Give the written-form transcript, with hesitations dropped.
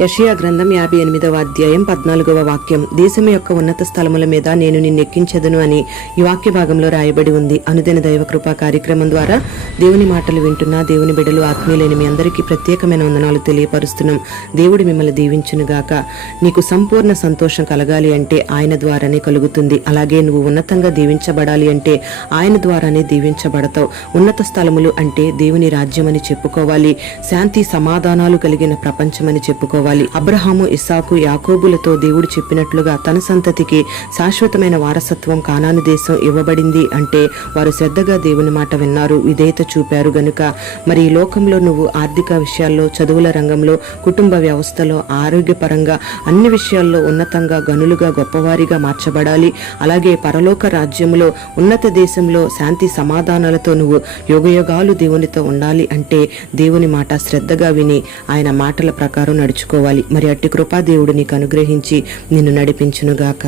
యెషయా గ్రంథం 58వ అధ్యాయం 14వ వాక్యం. దేశము యొక్క ఉన్నత స్థలముల మీద నేను నిన్నెక్కించెదను అని ఈ వాక్య భాగంలో రాయబడి ఉంది. అనుదిన దైవ కృపా కార్యక్రమం ద్వారా దేవుని మాటలు వింటున్న దేవుని బిడ్డలు ఆత్మీయులైన మీ అందరికీ ప్రత్యేకమైన వందనాలు తెలియపరుస్తున్నాం. దేవుడు మిమ్మల్ని దీవించునుగాక. నీకు సంపూర్ణ సంతోషం కలగాలి అంటే ఆయన ద్వారానే కలుగుతుంది. అలాగే నువ్వు ఉన్నతంగా దీవించబడాలి అంటే ఆయన ద్వారానే దీవించబడతావు. ఉన్నత స్థలములు అంటే దేవుని రాజ్యమని చెప్పుకోవాలి. శాంతి సమాధానాలు కలిగిన ప్రపంచమని చెప్పుకోవాలి. అబ్రహాము, ఇస్సాకు, యాకోబులతో దేవుడు చెప్పినట్లుగా తన సంతతికి శాశ్వతమైన వారసత్వం కానాను దేశం ఇవ్వబడింది అంటే వారు శ్రద్ధగా దేవుని మాట విన్నారు, విధేయత చూపారు గనుక. మరి ఈ లోకంలో నువ్వు ఆర్థిక విషయాల్లో, చదువుల రంగంలో, కుటుంబ వ్యవస్థలో, ఆరోగ్యపరంగా అన్ని విషయాల్లో ఉన్నతంగా, గనులుగా, గొప్పవారిగా మార్చబడాలి. అలాగే పరలోక రాజ్యంలో, ఉన్నత దేశంలో శాంతి సమాధానాలతో నువ్వు యుగయుగాలు దేవునితో ఉండాలి అంటే దేవుని మాట శ్రద్ధగా విని ఆయన మాటల ప్రకారం నడుచుకోవాలి. మరి అట్టి కృపా దేవుడు నీకు అనుగ్రహించి నిన్ను నడిపించునుగాక.